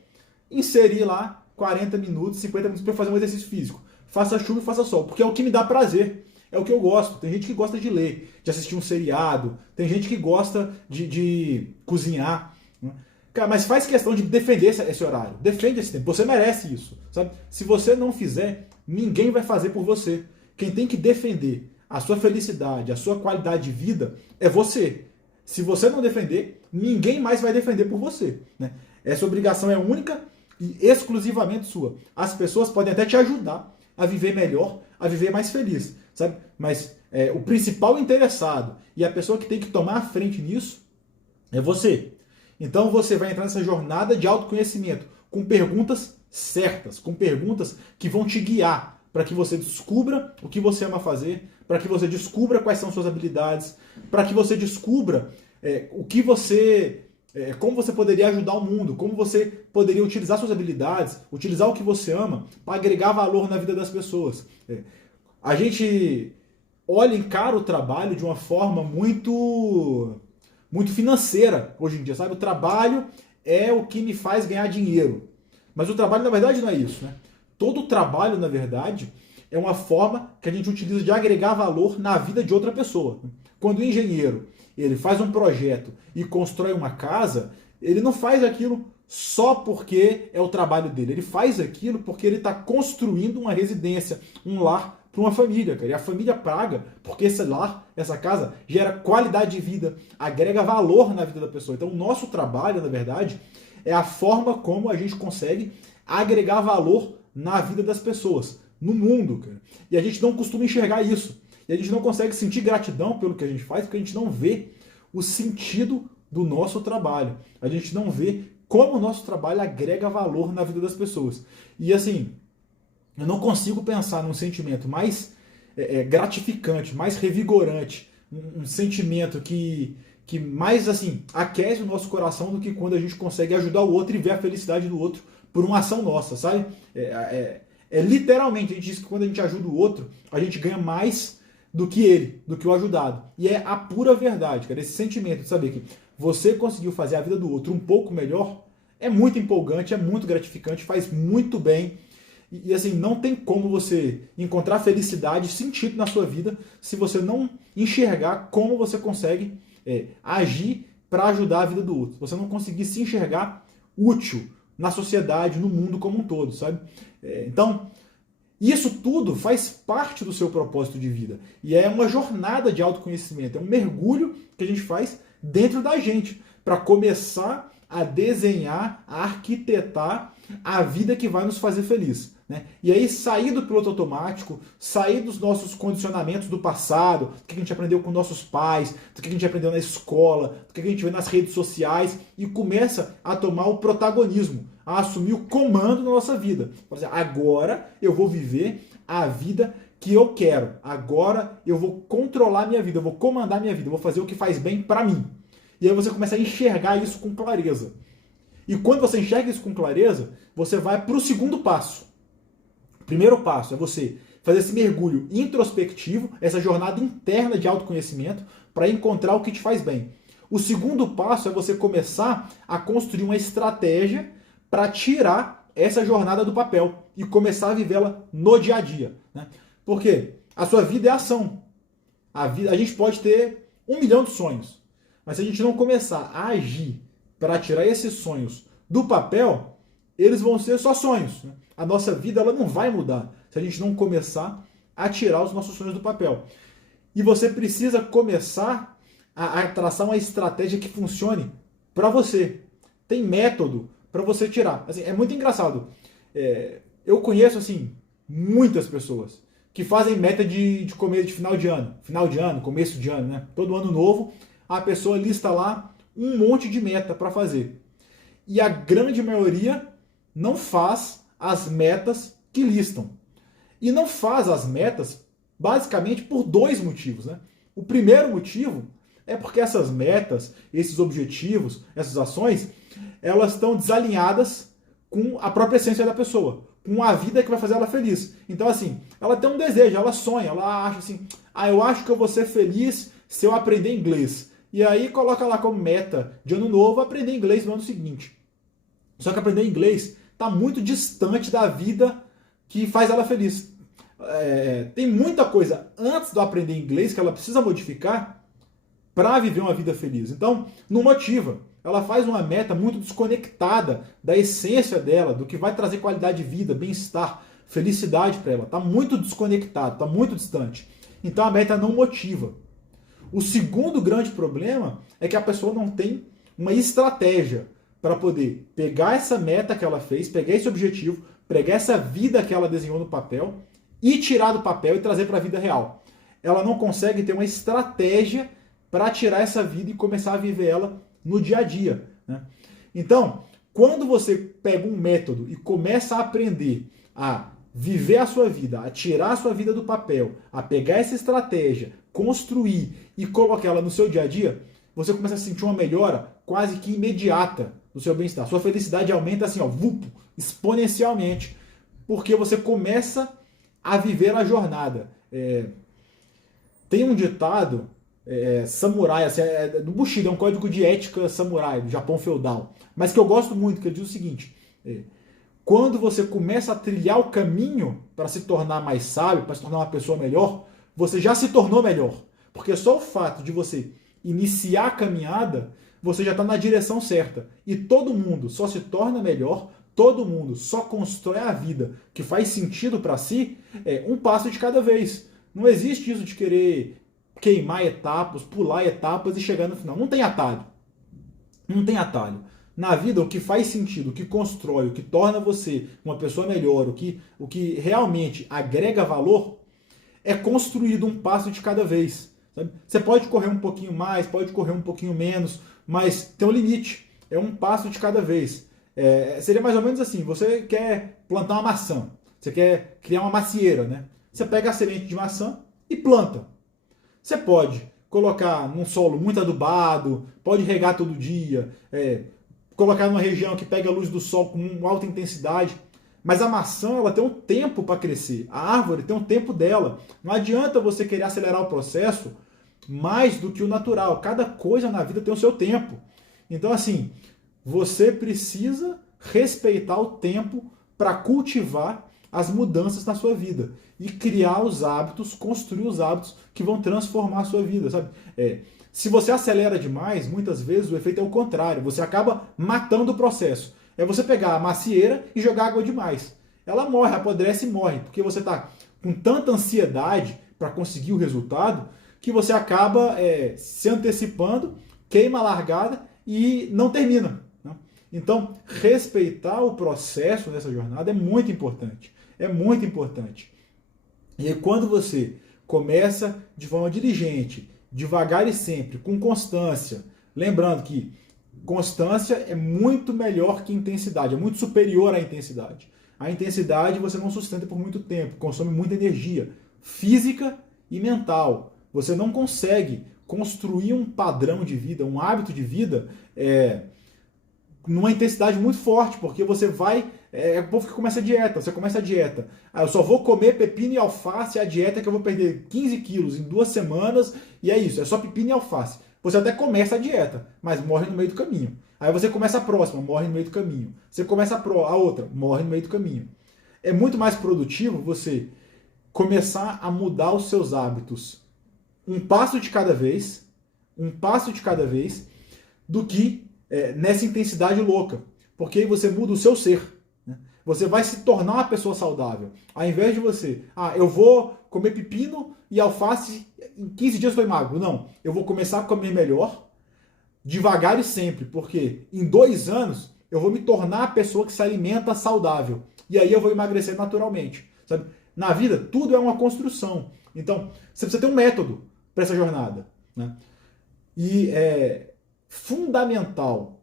inserir lá 40 minutos, 50 minutos para fazer um exercício físico. Faça chuva e faça sol, porque é o que me dá prazer. É o que eu gosto. Tem gente que gosta de ler, de assistir um seriado, tem gente que gosta de cozinhar. Né? Cara, mas faz questão de defender esse horário. Defende esse tempo. Você merece isso. Sabe? Se você não fizer, ninguém vai fazer por você. Quem tem que defender a sua felicidade, a sua qualidade de vida, é você. Se você não defender, ninguém mais vai defender por você. Né? Essa obrigação é única e exclusivamente sua. As pessoas podem até te ajudar a viver melhor, a viver mais feliz, sabe? Mas o principal interessado e a pessoa que tem que tomar a frente nisso é você. Então você vai entrar nessa jornada de autoconhecimento com perguntas certas, com perguntas que vão te guiar para que você descubra o que você ama fazer, para que você descubra quais são suas habilidades, para que você descubra o que você, como você poderia ajudar o mundo, como você poderia utilizar suas habilidades, utilizar o que você ama para agregar valor na vida das pessoas. A gente encara o trabalho de uma forma muito financeira hoje em dia, sabe? O trabalho é o que me faz ganhar dinheiro. Mas o trabalho, na verdade, não é isso, né? Todo trabalho, na verdade, é uma forma que a gente utiliza de agregar valor na vida de outra pessoa. Quando o engenheiro ele faz um projeto e constrói uma casa, ele não faz aquilo só porque é o trabalho dele. Ele faz aquilo porque ele está construindo uma residência, um lar para uma família, cara. E a família paga porque esse lar, essa casa, gera qualidade de vida, agrega valor na vida da pessoa. Então o nosso trabalho, na verdade, é a forma como a gente consegue agregar valor na vida das pessoas, no mundo, cara. E a gente não costuma enxergar isso. E a gente não consegue sentir gratidão pelo que a gente faz, porque a gente não vê o sentido do nosso trabalho. A gente não vê como o nosso trabalho agrega valor na vida das pessoas. E assim, eu não consigo pensar num sentimento mais gratificante, mais revigorante, um sentimento que mais assim aquece o nosso coração do que quando a gente consegue ajudar o outro e ver a felicidade do outro por uma ação nossa, sabe? Literalmente, a gente diz que quando a gente ajuda o outro, a gente ganha mais do que ele, do que o ajudado. E é a pura verdade, cara. Esse sentimento de saber que você conseguiu fazer a vida do outro um pouco melhor é muito empolgante, é muito gratificante, faz muito bem. E assim, não tem como você encontrar felicidade, sentido na sua vida se você não enxergar como você consegue agir para ajudar a vida do outro. Se você não conseguir se enxergar útil na sociedade, no mundo como um todo, sabe? Então, isso tudo faz parte do seu propósito de vida. E é uma jornada de autoconhecimento, é um mergulho que a gente faz dentro da gente para começar a desenhar, a arquitetar a vida que vai nos fazer feliz, né? E aí sair do piloto automático, sair dos nossos condicionamentos do passado, do que a gente aprendeu com nossos pais, do que a gente aprendeu na escola, do que a gente vê nas redes sociais e começa a tomar o protagonismo, a assumir o comando na nossa vida. Agora eu vou viver a vida que eu quero. Agora eu vou controlar a minha vida, eu vou comandar a minha vida, eu vou fazer o que faz bem para mim. E aí você começa a enxergar isso com clareza. E quando você enxerga isso com clareza, você vai para o segundo passo. O primeiro passo é você fazer esse mergulho introspectivo, essa jornada interna de autoconhecimento, para encontrar o que te faz bem. O segundo passo é você começar a construir uma estratégia para tirar essa jornada do papel e começar a vivê-la no dia a dia, né? Porque a sua vida é ação. A gente pode ter 1 milhão de sonhos, mas se a gente não começar a agir para tirar esses sonhos do papel, eles vão ser só sonhos, né? A nossa vida ela não vai mudar se a gente não começar a tirar os nossos sonhos do papel. E você precisa começar a traçar uma estratégia que funcione para você. Tem método para você tirar. Assim, é muito engraçado. Eu conheço assim muitas pessoas que fazem meta de comer de final de ano, começo de ano, né? Todo ano novo, a pessoa lista lá um monte de meta para fazer. E a grande maioria não faz as metas que listam. E não faz as metas basicamente por 2 motivos, né? O primeiro motivo é porque essas metas, esses objetivos, essas ações, elas estão desalinhadas com a própria essência da pessoa, com a vida que vai fazer ela feliz. Então, assim, ela tem um desejo, ela sonha, ela acha assim, eu acho que eu vou ser feliz se eu aprender inglês. E aí coloca lá como meta de ano novo aprender inglês no ano seguinte. Só que aprender inglês está muito distante da vida que faz ela feliz. Tem muita coisa antes do aprender inglês que ela precisa modificar para viver uma vida feliz. Então, não motiva. Ela faz uma meta muito desconectada da essência dela, do que vai trazer qualidade de vida, bem-estar, felicidade para ela. Está muito desconectado, está muito distante. Então a meta não motiva. O segundo grande problema é que a pessoa não tem uma estratégia para poder pegar essa meta que ela fez, pegar esse objetivo, pegar essa vida que ela desenhou no papel e tirar do papel e trazer para a vida real. Ela não consegue ter uma estratégia para tirar essa vida e começar a viver ela no dia a dia, né? Então, quando você pega um método e começa a aprender a viver a sua vida, a tirar a sua vida do papel, a pegar essa estratégia, construir e colocar ela no seu dia a dia, você começa a sentir uma melhora quase que imediata do seu bem-estar. Sua felicidade aumenta assim, exponencialmente, porque você começa a viver a jornada. Tem um ditado samurai, assim, do Bushido, é um código de ética samurai, do Japão feudal, mas que eu gosto muito, que ele diz o seguinte: quando você começa a trilhar o caminho para se tornar mais sábio, para se tornar uma pessoa melhor, você já se tornou melhor, porque só o fato de você iniciar a caminhada, você já está na direção certa, e todo mundo só se torna melhor, todo mundo só constrói a vida que faz sentido para si, um passo de cada vez. Não existe isso de querer queimar etapas, pular etapas e chegar no final. Não tem atalho. Não tem atalho. Na vida, o que faz sentido, o que constrói, o que torna você uma pessoa melhor, o que realmente agrega valor, é construído um passo de cada vez. Sabe? Você pode correr um pouquinho mais, pode correr um pouquinho menos, mas tem um limite. É um passo de cada vez. Seria mais ou menos assim: você quer plantar uma maçã, você quer criar uma macieira, né? Você pega a semente de maçã e planta. Você pode colocar num solo muito adubado, pode regar todo dia, colocar numa região que pega a luz do sol com alta intensidade, mas a maçã ela tem um tempo para crescer, a árvore tem um tempo dela. Não adianta você querer acelerar o processo mais do que o natural. Cada coisa na vida tem o seu tempo. Então, assim, você precisa respeitar o tempo para cultivar as mudanças na sua vida e criar os hábitos, construir os hábitos que vão transformar a sua vida, sabe? Se você acelera demais, muitas vezes o efeito é o contrário, você acaba matando o processo. É você pegar a macieira e jogar água demais. Ela morre, apodrece e morre, porque você está com tanta ansiedade para conseguir o resultado que você acaba se antecipando, queima a largada e não termina, né? Então, respeitar o processo dessa jornada é muito importante. É muito importante. E aí, quando você começa de forma diligente, devagar e sempre, com constância, lembrando que constância é muito melhor que intensidade, é muito superior à intensidade. A intensidade você não sustenta por muito tempo, consome muita energia física e mental. Você não consegue construir um padrão de vida, um hábito de vida numa intensidade muito forte, porque você vai... É o povo que começa a dieta, você começa a dieta. Eu só vou comer pepino e alface, a dieta é que eu vou perder 15 quilos em 2 semanas, e é isso, é só pepino e alface. Você até começa a dieta, mas morre no meio do caminho. Aí você começa a próxima, morre no meio do caminho. Você começa a outra, morre no meio do caminho. É muito mais produtivo você começar a mudar os seus hábitos um passo de cada vez, do que nessa intensidade louca. Porque aí você muda o seu ser. Né? Você vai se tornar uma pessoa saudável. Ao invés de você, eu vou comer pepino e alface, em 15 dias eu estou magro. Não, eu vou começar a comer melhor, devagar e sempre. Porque em 2 anos eu vou me tornar a pessoa que se alimenta saudável. E aí eu vou emagrecer naturalmente. Sabe? Na vida, tudo é uma construção. Então, você precisa ter um método para essa jornada. Né? E é fundamental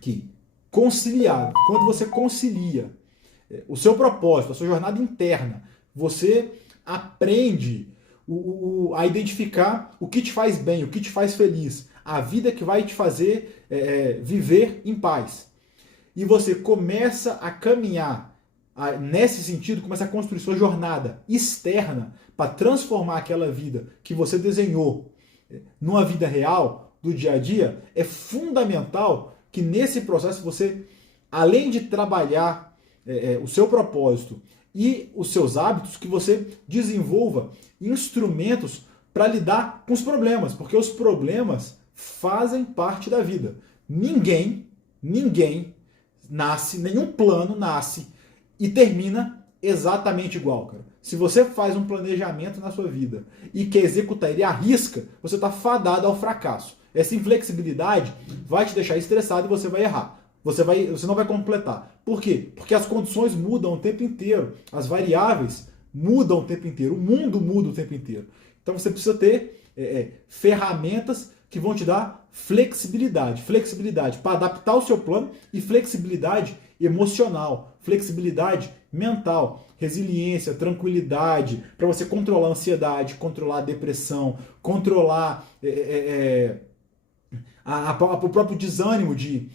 que quando você concilia o seu propósito, a sua jornada interna, você aprende a identificar o que te faz bem, o que te faz feliz, a vida que vai te fazer viver em paz. E você começa a caminhar nesse sentido, começa a construir sua jornada externa para transformar aquela vida que você desenhou numa vida real, do dia a dia. É fundamental que nesse processo você, além de trabalhar o seu propósito e os seus hábitos, que você desenvolva instrumentos para lidar com os problemas, porque os problemas fazem parte da vida. Ninguém nasce, nenhum plano nasce e termina exatamente igual, cara. Se você faz um planejamento na sua vida e quer executar ele à risca, você está fadado ao fracasso. Essa inflexibilidade vai te deixar estressado e você vai errar. Você não vai completar. Por quê? Porque as condições mudam o tempo inteiro. As variáveis mudam o tempo inteiro. O mundo muda o tempo inteiro. Então você precisa ter ferramentas que vão te dar flexibilidade. Flexibilidade para adaptar o seu plano e flexibilidade emocional, flexibilidade mental, resiliência, tranquilidade, para você controlar a ansiedade, controlar a depressão, controlar o próprio desânimo de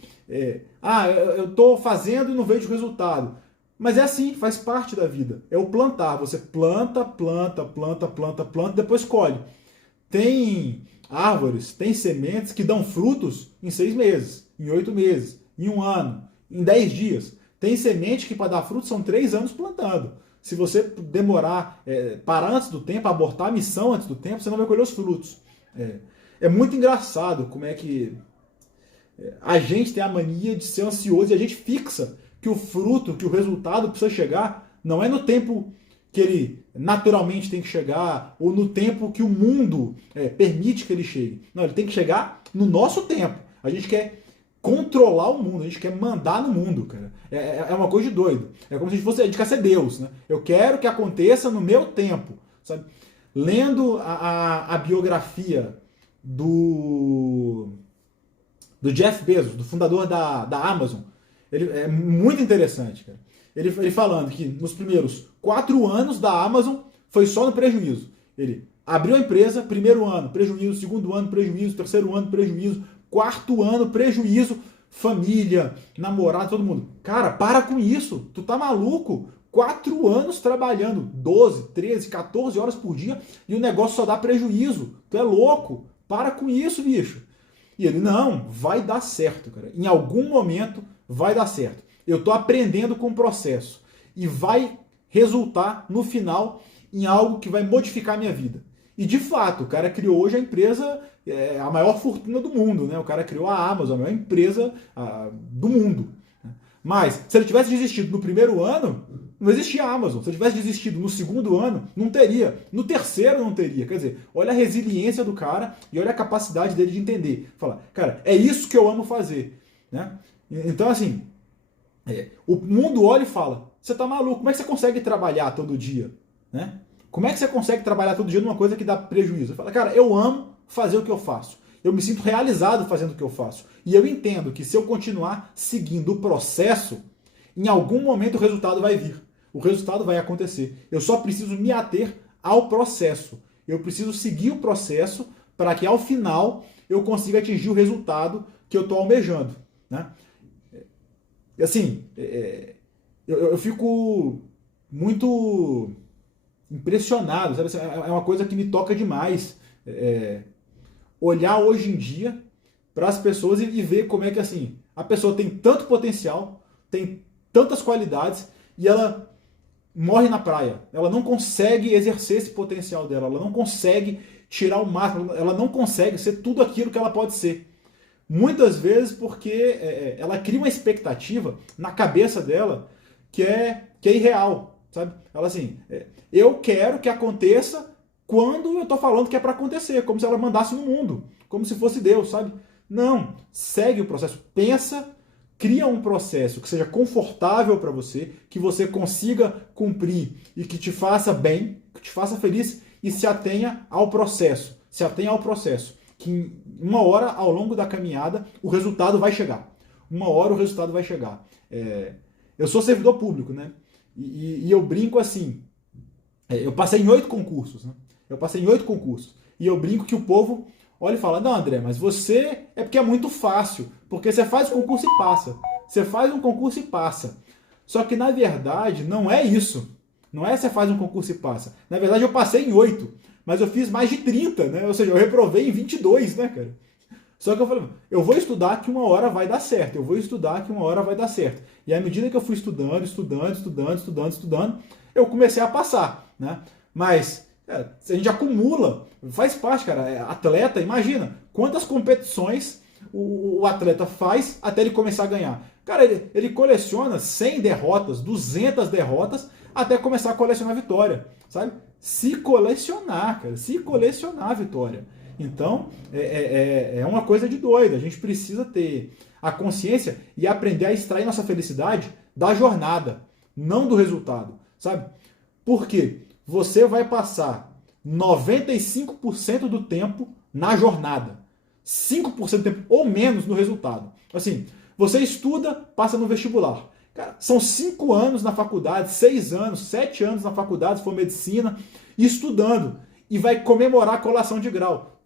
eu estou fazendo e não vejo resultado. Mas é assim, faz parte da vida. É o plantar. Você planta, depois colhe. Tem árvores, tem sementes que dão frutos em 6 meses, em 8 meses, em 1 ano, em 10 dias. Tem semente que para dar frutos são 3 anos plantando. Se você demorar, parar antes do tempo, abortar a missão antes do tempo, você não vai colher os frutos. É muito engraçado como é que a gente tem a mania de ser ansioso e a gente fixa que o fruto, que o resultado precisa chegar, não é no tempo que ele naturalmente tem que chegar, ou no tempo que o mundo permite que ele chegue. Não, ele tem que chegar no nosso tempo. A gente quer controlar o mundo, a gente quer mandar no mundo, cara. É uma coisa de doido. É como se a gente quer ser Deus, né? Eu quero que aconteça no meu tempo, sabe? Lendo a biografia do Jeff Bezos, do fundador da Amazon, ele é muito interessante, cara. Ele falando que nos primeiros 4 anos da Amazon foi só no prejuízo. Ele abriu a empresa, primeiro ano prejuízo, segundo ano prejuízo, terceiro ano prejuízo, quarto ano prejuízo, família, namorado, todo mundo. Cara, para com isso, tu tá maluco? 4 anos trabalhando 12, 13, 14 horas por dia e o negócio só dá prejuízo. Tu é louco? Para com isso, bicho. E ele, não, vai dar certo, cara. Em algum momento vai dar certo. Eu tô aprendendo com o processo e vai resultar no final em algo que vai modificar a minha vida. E de fato, o cara criou hoje a empresa, a maior fortuna do mundo, né? O cara criou a Amazon, a maior empresa do mundo. Mas, se ele tivesse desistido no primeiro ano, Não existia a Amazon. Se eu tivesse desistido no segundo ano, não teria. No terceiro, não teria. Quer dizer, olha a resiliência do cara e olha a capacidade dele de entender. Fala, cara, é isso que eu amo fazer. Né? Então, assim, o mundo olha e fala, você tá maluco, como é que você consegue trabalhar todo dia? Né? Como é que você consegue trabalhar todo dia numa coisa que dá prejuízo? Fala, cara, eu amo fazer o que eu faço. Eu me sinto realizado fazendo o que eu faço. E eu entendo que se eu continuar seguindo o processo, em algum momento o resultado vai vir. O resultado vai acontecer. Eu só preciso me ater ao processo. Eu preciso seguir o processo para que ao final eu consiga atingir o resultado que eu estou almejando. Né? Assim, eu fico muito impressionado, sabe? É uma coisa que me toca demais. Olhar hoje em dia para as pessoas e ver como é que assim a pessoa tem tanto potencial, tem tantas qualidades e ela morre na praia. Ela não consegue exercer esse potencial dela, ela não consegue tirar o máximo, ela não consegue ser tudo aquilo que ela pode ser. Muitas vezes porque ela cria uma expectativa na cabeça dela que é irreal, sabe? Ela assim, eu quero que aconteça quando eu estou falando que é para acontecer, como se ela mandasse no mundo, como se fosse Deus, sabe? Não, segue o processo, pensa, cria um processo que seja confortável para você, que você consiga cumprir e que te faça bem, que te faça feliz e se atenha ao processo, que em uma hora ao longo da caminhada o resultado vai chegar. Uma hora o resultado vai chegar. Eu sou servidor público, né? E eu brinco assim, eu passei em 8 concursos, né? E eu brinco que o povo olha e fala, não, André, mas você é porque é muito fácil, porque você faz o concurso e passa. Você faz um concurso e passa. Só que, na verdade, não é isso. Não é você faz um concurso e passa. Na verdade, eu passei em 8, mas eu fiz mais de 30, né? Ou seja, eu reprovei em 22, né, cara? Só que eu falei, eu vou estudar que uma hora vai dar certo. E à medida que eu fui estudando, eu comecei a passar, né? Mas a gente acumula, faz parte, cara. Atleta, imagina quantas competições o atleta faz até ele começar a ganhar. Cara, ele coleciona 100 derrotas, 200 derrotas, até começar a colecionar vitória, sabe? Se colecionar a vitória. Então, é uma coisa de doido. A gente precisa ter a consciência e aprender a extrair nossa felicidade da jornada, não do resultado, sabe? Por quê? Você vai passar 95% do tempo na jornada, 5% do tempo ou menos no resultado. Assim, você estuda, passa no vestibular. Cara, são 5 anos na faculdade, 6 anos, 7 anos na faculdade, se for medicina, estudando. E vai comemorar a colação de grau.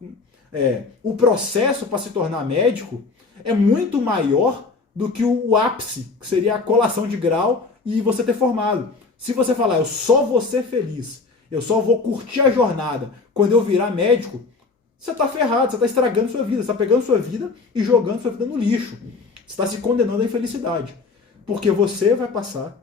O processo para se tornar médico é muito maior do que o ápice, que seria a colação de grau e você ter formado. Se você falar, eu só vou ser feliz, eu só vou curtir a jornada quando eu virar médico, você está ferrado, você está estragando sua vida, você está pegando sua vida e jogando sua vida no lixo. Você está se condenando à infelicidade. Porque você vai passar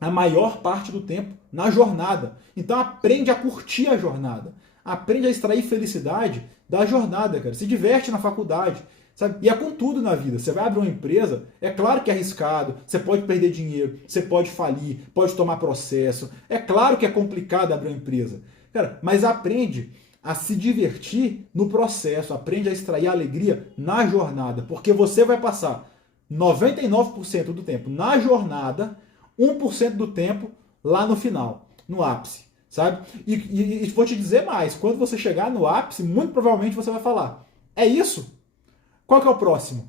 a maior parte do tempo na jornada. Então aprende a curtir a jornada. Aprende a extrair felicidade da jornada, cara. Se diverte na faculdade. Sabe? E é com tudo na vida. Você vai abrir uma empresa, é claro que é arriscado, você pode perder dinheiro, você pode falir, pode tomar processo. É claro que é complicado abrir uma empresa. Cara, mas aprende a se divertir no processo, aprende a extrair alegria na jornada, porque você vai passar 99% do tempo na jornada, 1% do tempo lá no final, no ápice, sabe? E vou te dizer mais, quando você chegar no ápice, muito provavelmente você vai falar, é isso? Qual que é o próximo?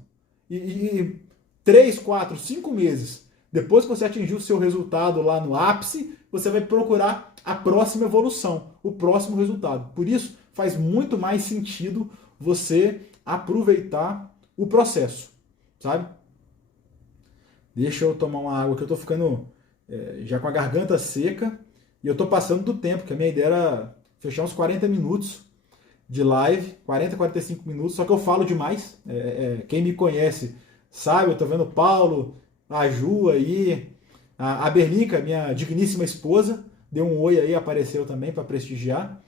E 3, 4, 5 meses depois que você atingir o seu resultado lá no ápice, você vai procurar a próxima evolução, o próximo resultado. Por isso, faz muito mais sentido você aproveitar o processo, sabe? Deixa eu tomar uma água que eu tô ficando já com a garganta seca e eu tô passando do tempo, que a minha ideia era fechar uns 40 minutos de live, 40, 45 minutos, só que eu falo demais. Quem me conhece sabe, eu tô vendo o Paulo, a Ju aí, a Berlinca, minha digníssima esposa, deu um oi aí, apareceu também para prestigiar,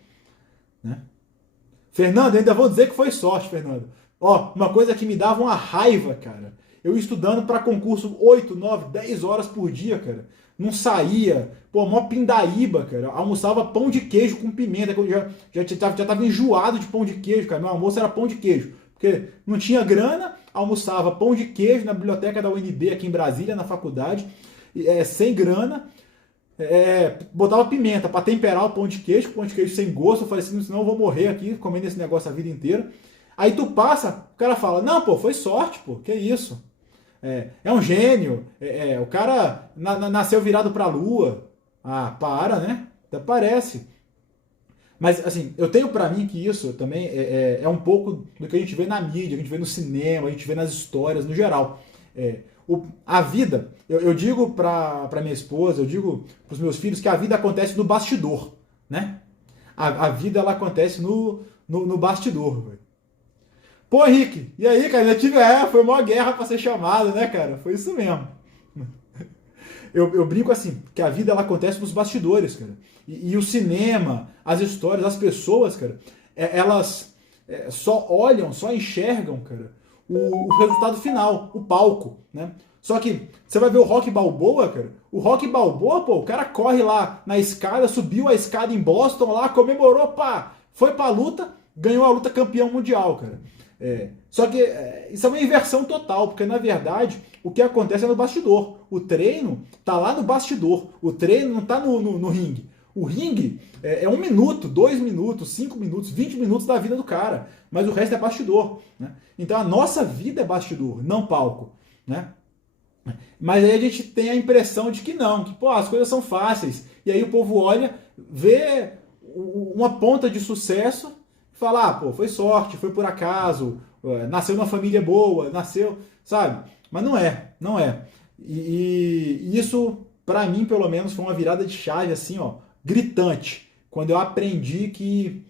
né? Fernando, ainda vou dizer que foi sorte, Fernando. Ó, uma coisa que me dava uma raiva, cara. Eu estudando para concurso 8, 9, 10 horas por dia, cara. não saía, pô, mó pindaíba, cara. Almoçava pão de queijo com pimenta, que eu já tava enjoado de pão de queijo, cara. Meu almoço era pão de queijo, porque não tinha grana, almoçava pão de queijo na biblioteca da UNB aqui em Brasília, na faculdade, sem grana. Botava pimenta para temperar o pão de queijo sem gosto. Eu falei assim, senão eu vou morrer aqui comendo esse negócio a vida inteira. Aí tu passa, o cara fala, não, pô, foi sorte, pô, que isso? É um gênio, o cara nasceu virado pra lua. Ah, para, né? Até parece. Mas, assim, eu tenho pra mim que isso também é um pouco do que a gente vê na mídia, a gente vê no cinema, a gente vê nas histórias, no geral. A vida, eu digo pra minha esposa, eu digo pros meus filhos que a vida acontece no bastidor, né? A vida, ela acontece no bastidor, velho. Pô, Henrique, e aí, cara? Foi uma guerra pra ser chamado, né, cara? Foi isso mesmo. Eu brinco assim, que a vida ela acontece nos bastidores, cara. E o cinema, as histórias, as pessoas, cara, elas só olham, só enxergam, cara, o resultado final, o palco, né? Só que você vai ver o Rocky Balboa, cara. O Rocky Balboa, pô, o cara corre lá na escada, subiu a escada em Boston lá, comemorou, pá, foi pra luta, ganhou a luta campeão mundial, cara. Só que isso é uma inversão total, porque na verdade o que acontece é no bastidor. O treino tá lá no bastidor. O treino não tá no ringue. O ringue é 1 minuto, 2 minutos, 5 minutos, 20 minutos da vida do cara. Mas o resto é bastidor, né? Então a nossa vida é bastidor, não palco, né? Mas aí a gente tem a impressão de que não, que pô, as coisas são fáceis. E aí o povo olha, vê uma ponta de sucesso, fala, ah, pô, foi sorte, foi por acaso, nasceu numa família boa, nasceu, sabe? Mas não é, não é. E isso, pra mim, pelo menos, foi uma virada de chave, assim, ó, gritante, quando eu aprendi que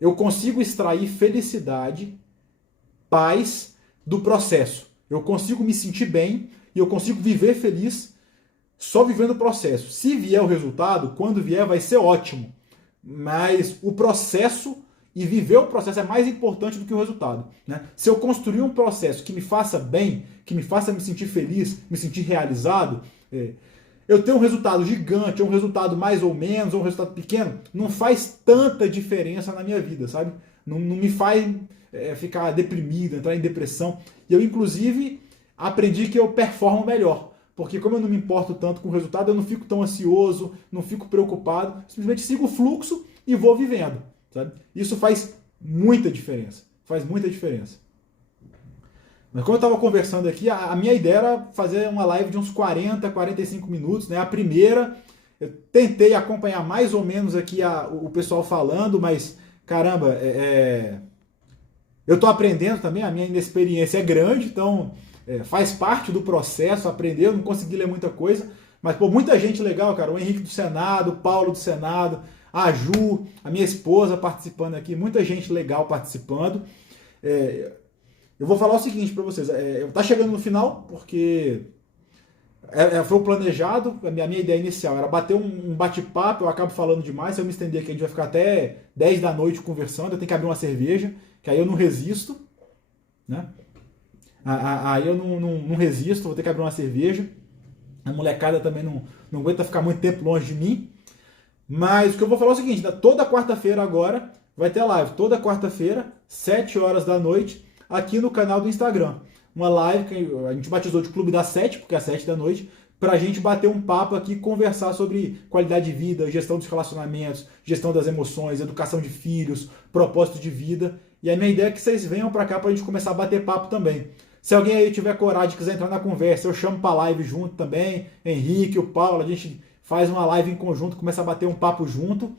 eu consigo extrair felicidade, paz do processo. Eu consigo me sentir bem e eu consigo viver feliz só vivendo o processo. Se vier o resultado, quando vier, vai ser ótimo. Mas o processo e viver o processo é mais importante do que o resultado, né? Se eu construir um processo que me faça bem, que me faça me sentir feliz, me sentir realizado, eu tenho um resultado gigante, ou um resultado mais ou menos, ou um resultado pequeno, não faz tanta diferença na minha vida, sabe? Não me faz ficar deprimido, entrar em depressão. E eu, inclusive, aprendi que eu performo melhor. Porque como eu não me importo tanto com o resultado, eu não fico tão ansioso, não fico preocupado, simplesmente sigo o fluxo e vou vivendo, sabe? Isso faz muita diferença. Faz muita diferença. Mas como eu estava conversando aqui, a minha ideia era fazer uma live de uns 40, 45 minutos, né? A primeira, eu tentei acompanhar mais ou menos aqui o pessoal falando, mas, caramba, eu estou aprendendo também, a minha inexperiência é grande, então faz parte do processo, aprender, eu não consegui ler muita coisa, mas pô, muita gente legal, cara, o Henrique do Senado, o Paulo do Senado, a Ju, a minha esposa participando aqui, muita gente legal participando. Eu vou falar o seguinte para vocês, tá chegando no final, porque foi o planejado, a minha ideia inicial era bater um bate-papo, eu acabo falando demais, se eu me estender aqui a gente vai ficar até 10 da noite conversando, eu tenho que abrir uma cerveja, que aí eu não resisto, né? Aí eu não resisto, vou ter que abrir uma cerveja, a molecada também não aguenta ficar muito tempo longe de mim, mas o que eu vou falar é o seguinte, toda quarta-feira agora vai ter live, toda quarta-feira, 7 horas da noite, aqui no canal do Instagram. Uma live que a gente batizou de Clube das 7, porque é às 7 da noite, pra gente bater um papo aqui, conversar sobre qualidade de vida, gestão dos relacionamentos, gestão das emoções, educação de filhos, propósito de vida. E a minha ideia é que vocês venham pra cá pra gente começar a bater papo também. Se alguém aí tiver coragem, quiser entrar na conversa, eu chamo pra live junto também, Henrique, o Paulo, a gente faz uma live em conjunto, começa a bater um papo junto.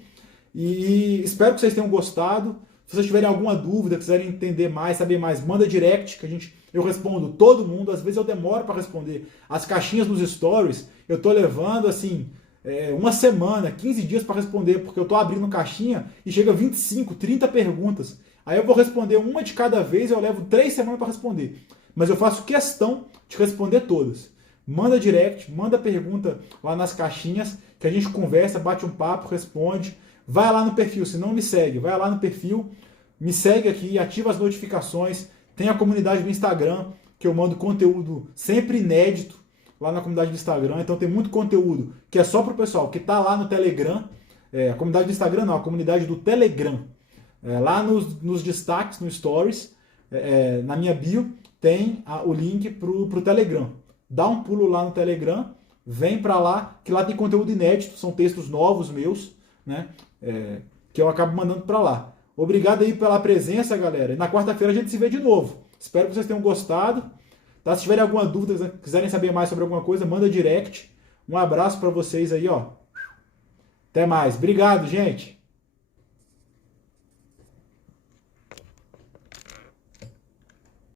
E espero que vocês tenham gostado. Se vocês tiverem alguma dúvida, quiserem entender mais, saber mais, manda direct, que eu respondo todo mundo. Às vezes eu demoro para responder. As caixinhas nos stories, eu tô levando assim, uma semana, 15 dias para responder, porque eu tô abrindo caixinha e chega 25, 30 perguntas. Aí eu vou responder uma de cada vez e eu levo 3 semanas para responder. Mas eu faço questão de responder todas. Manda direct, manda pergunta lá nas caixinhas, que a gente conversa, bate um papo, responde. Vai lá no perfil, se não me segue, vai lá no perfil, me segue aqui, ativa as notificações, tem a comunidade do Instagram, que eu mando conteúdo sempre inédito, lá na comunidade do Instagram. Então tem muito conteúdo que é só pro pessoal que tá lá no Telegram. A comunidade do Instagram não, a comunidade do Telegram. Lá nos destaques, no Stories, na minha bio, tem o link pro Telegram. Dá um pulo lá no Telegram, vem para lá, que lá tem conteúdo inédito, são textos novos meus, né? Que eu acabo mandando para lá. Obrigado aí pela presença, galera. E na quarta-feira a gente se vê de novo. Espero que vocês tenham gostado. Tá? Se tiverem alguma dúvida, quiserem saber mais sobre alguma coisa, manda direct. Um abraço para vocês aí, ó. Até mais. Obrigado, gente.